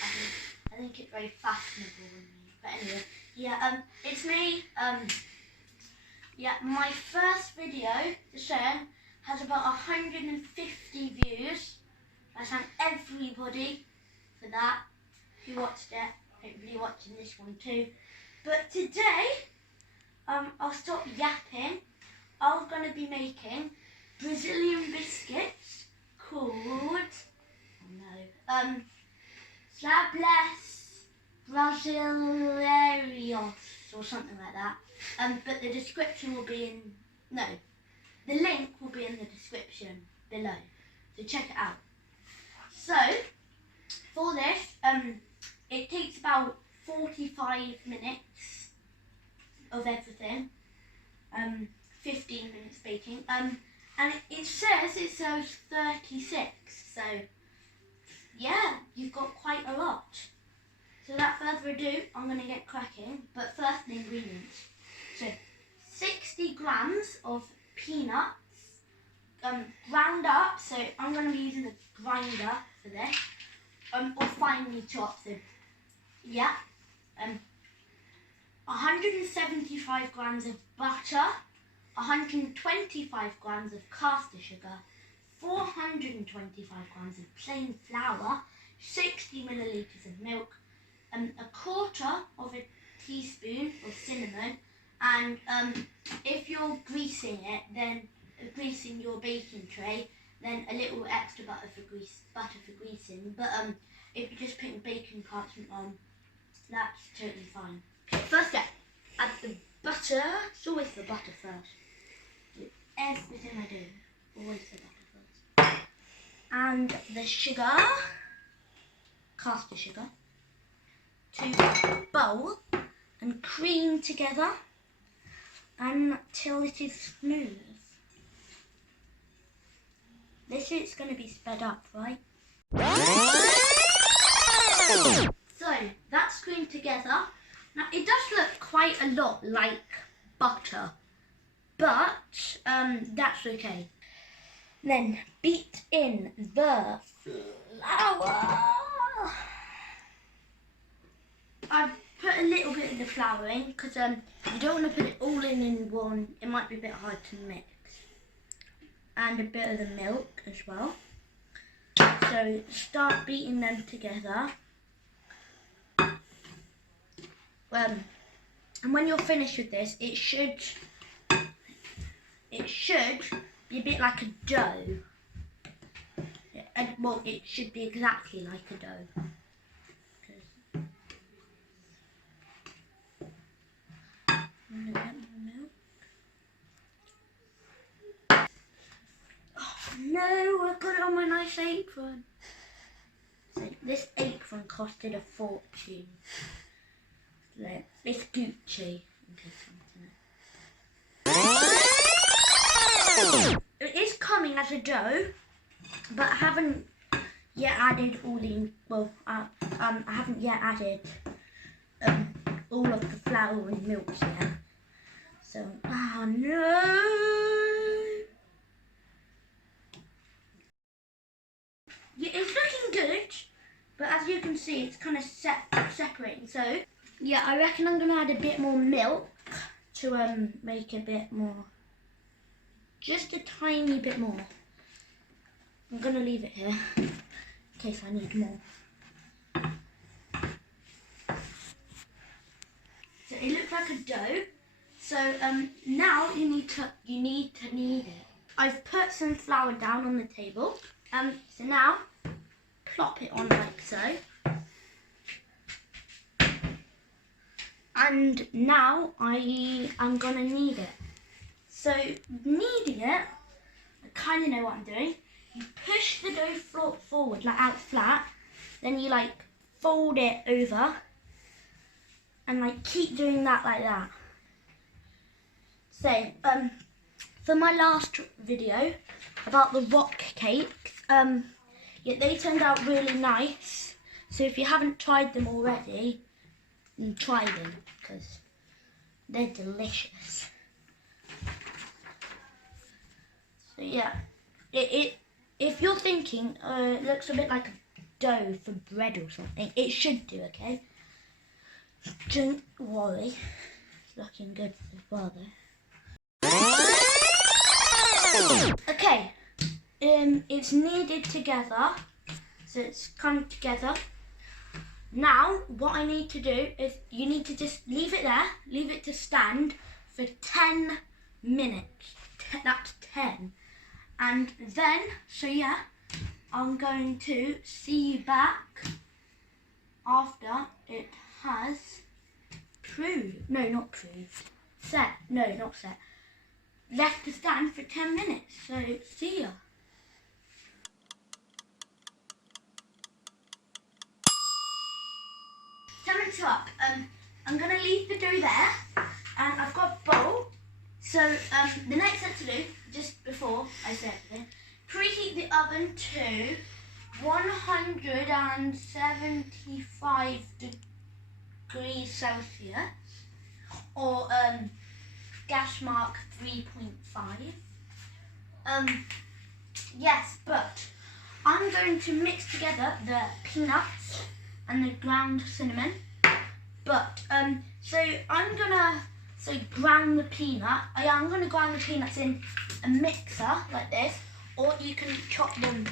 I think it's very fashionable with me. But anyway, yeah, it's me. Yeah, my first video to share has about 150 views. I thank everybody for that who watched it. Hopefully watching this one too. But today, I'll stop yapping. I'm going to be making Brazilian biscuits called, Sables, Brasileiros or something like that. But the description will be the link will be in the description below. So check it out. So, for this, it takes about 45 minutes of everything. 15 minutes baking. And it says 36. So, yeah, you've got quite a lot. So without further ado, I'm going to get cracking. But first, the ingredients. So, 60 grams of peanuts, ground up. So I'm going to be using the grinder for this, or finely chopped. So, yeah. 175 grams of butter, 125 grams of caster sugar, 425 grams of plain flour, 60 millilitres of milk, a quarter of a teaspoon of cinnamon, and if you're greasing it, then greasing your baking tray, then a little extra butter for greasing. But if you're just putting baking parchment on, that's totally fine. Okay, first step, add the butter. It's always the butter first. Do everything I do, always the butter first. And the sugar, caster sugar, to a bowl and cream together until it is smooth. This is going to be sped up, right? So, that's creamed together. Now, it does look quite a lot like butter, but that's okay. Then, beat in the flour. I've put a little bit of the flour in because you don't want to put it all in one. It might be a bit hard to mix. And a bit of the milk as well. So, start beating them together. And when you're finished with this, it should be a bit like a dough. Well, it should be exactly like a dough. Oh no, I got it on my nice apron. So this apron costed a fortune. It's Gucci, in case it is coming as a dough, but I haven't yet added all the, I haven't yet added all of the flour and milk yet. So, oh no! Yeah, it's looking good, but as you can see, it's kind of separating. So, yeah, I reckon I'm going to add a bit more milk to make a bit more, just a tiny bit more. I'm going to leave it here in case I need more. So it looks like a dough. So now you need to knead it. I've put some flour down on the table. So now plop it on like so. And now I am going to knead it. So kneading it, I kind of know what I'm doing. You push the dough forward, like out flat. Then you like fold it over. And like keep doing that like that. So, for my last video about the rock cakes, yeah, they turned out really nice. So if you haven't tried them already, try them because they're delicious. So yeah, if you're thinking it looks a bit like a dough for bread or something. It should do, okay? Don't worry. It's looking good so far though. Okay, it's kneaded together, so it's come together. Now, what I need to do is you need to just leave it there, leave it to stand for 10 minutes. That's 10. And then, so yeah, I'm going to see you back after it has left to stand for 10 minutes. So, see ya. 10 minutes up. I'm going to leave the dough there, and I've got a bowl. So the next thing to do, just before I say everything, preheat the oven to 175 degrees Celsius, or gas mark 3.5. Yes, but I'm going to mix together the peanuts and the ground cinnamon. But so I'm gonna ground the peanut. I'm gonna grind the peanuts in a mixer like this, or you can chop them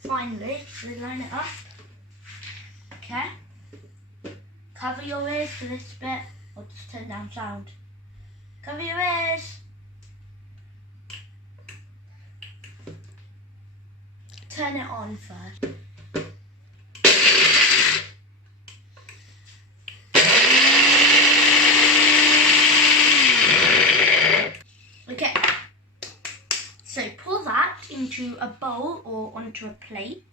finely. So line it up. Okay. Cover your ears for this bit, or just turn down sound. Cover your ears. Turn it on first. Okay, so pour that into a bowl or onto a plate.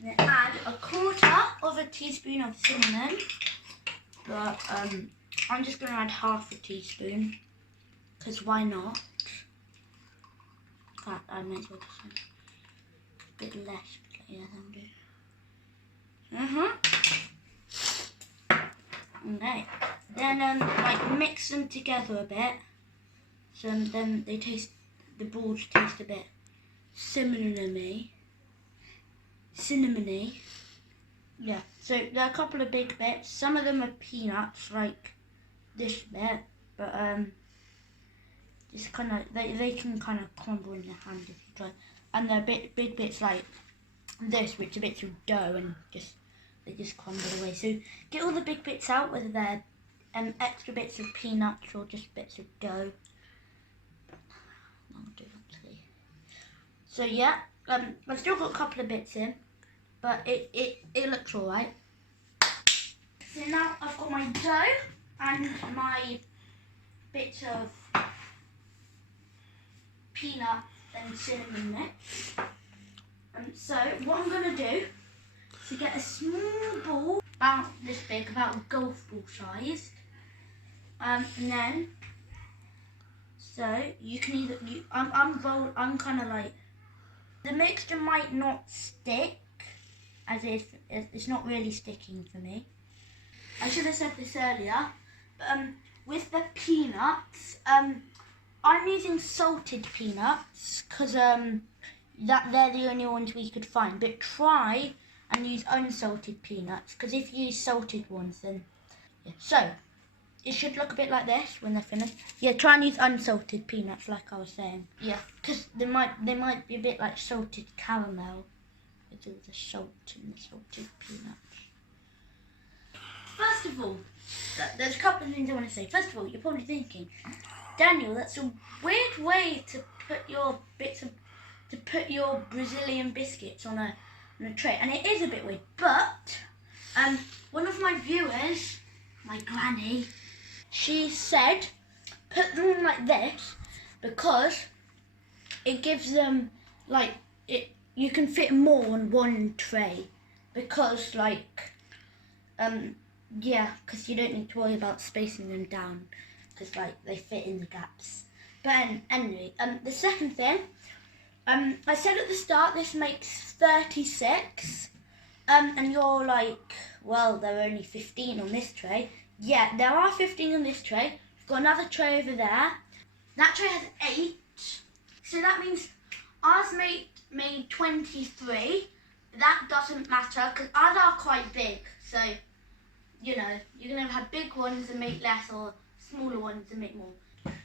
Then add 1/4 teaspoon of cinnamon, but I'm just going to add 1/2 teaspoon, because why not? In fact, I might as well just add a bit less, but yeah, that'll do. Okay, then like mix them together a bit, so then the balls taste a bit cinnamony. Yeah, so there are a couple of big bits. Some of them are peanuts, like this bit, but just kind of they can kind of crumble in your hand if you try. And there are big bits like this, which are bits of dough and they just crumble away. So get all the big bits out, whether they're extra bits of peanuts or just bits of dough. I'll do that too. So yeah, I've still got a couple of bits in, but it looks alright. So now I've got my dough and my bits of peanut and cinnamon mix. So what I'm going to do is get a small ball, about this big, about a golf ball size, and then so you can either I'm kind of like, the mixture might not stick, as if it's not really sticking for me. I should have said this earlier, but with the peanuts, I'm using salted peanuts because that they're the only ones we could find. But try and use unsalted peanuts, because if you use salted ones, then yeah. So it should look a bit like this when they're finished. Yeah, try and use unsalted peanuts, like I was saying. Yeah, because they might be a bit like salted caramel with all the salt and the salted peanuts. First of all, there's a couple of things I want to say. First of all, you're probably thinking, Daniel, that's a weird way to put your Brazilian biscuits on a tray, and it is a bit weird. But one of my viewers, my granny, she said put them on like this because it gives them like you can fit more on one tray, because yeah, because you don't need to worry about spacing them down, because they fit in the gaps. But anyway, the second thing, I said at the start this makes 36, and you're like, well, there are only 15 on this tray. Yeah, there are 15 on this tray. I've got another tray over there. That tray has 8, so that means ours made made 23. That doesn't matter because ours are quite big. So, you know, you're going to have big ones and make less or smaller ones and make more.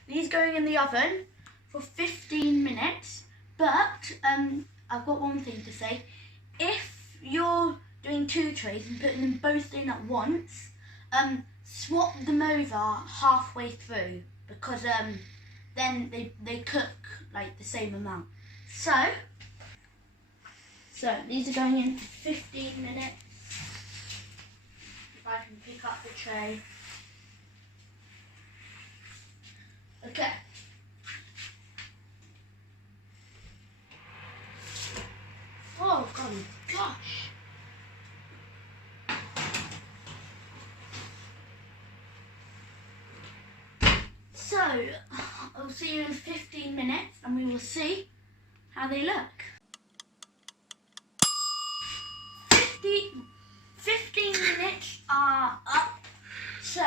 These going in the oven for 15 minutes. But I've got one thing to say. If you're doing 2 trays and putting them both in at once, swap them over halfway through because then they cook like the same amount. So these are going in for 15 minutes. If I can pick up the tray. Okay. Oh gosh. So, I'll see you in 15 minutes and we will see how they look. 15 minutes are up. So,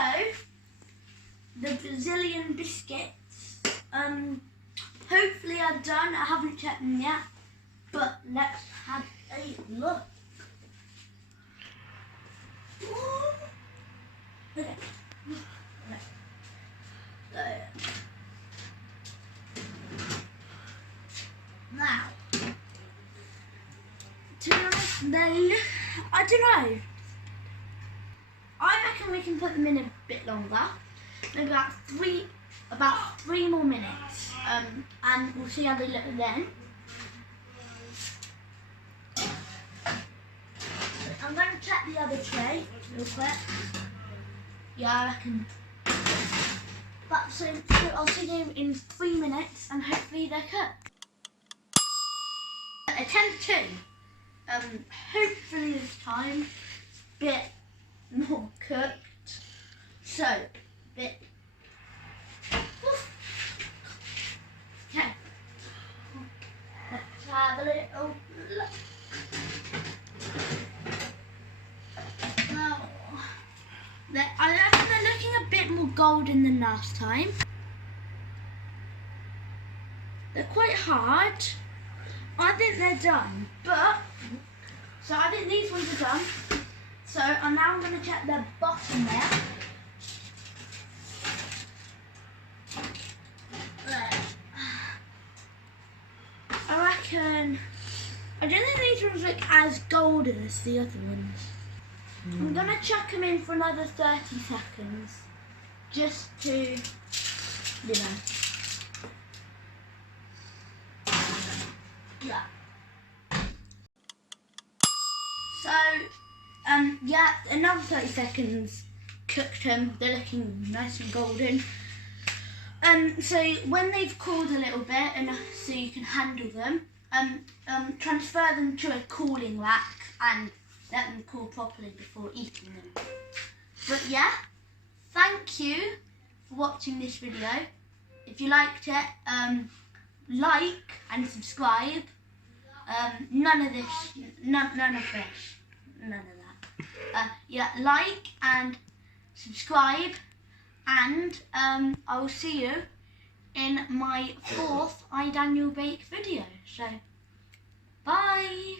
the Brazilian biscuits, hopefully are done. I haven't checked them yet, but let's have a look. Okay. Now, to be honest, I don't know. I reckon we can put them in a bit longer, maybe about 3 more minutes, and we'll see how they look then. I'm going to check the other tray real quick. Yeah, I reckon. But so I'll see you in 3 minutes and hopefully they're cooked. A 10 to 2. Hopefully this time it's a bit more cooked. So, bit. Okay. Let's have a little look. Now, I reckon they're looking a bit more golden than last time. They're quite hard. I think they're done, so I think these ones are done. So I'm now going to check the bottom there. I don't think these ones look as golden as the other ones. I'm going to chuck them in for another 30 seconds, just to, you know. Yeah. So, yeah, another 30 seconds, cooked them. They're looking nice and golden. So when they've cooled a little bit, enough so you can handle them, transfer them to a cooling rack and let them cool properly before eating them. But yeah, thank you for watching this video. If you liked it, like and subscribe. None of that. Yeah, like and subscribe, and I will see you in my 4th I Daniel Bake video. So, bye.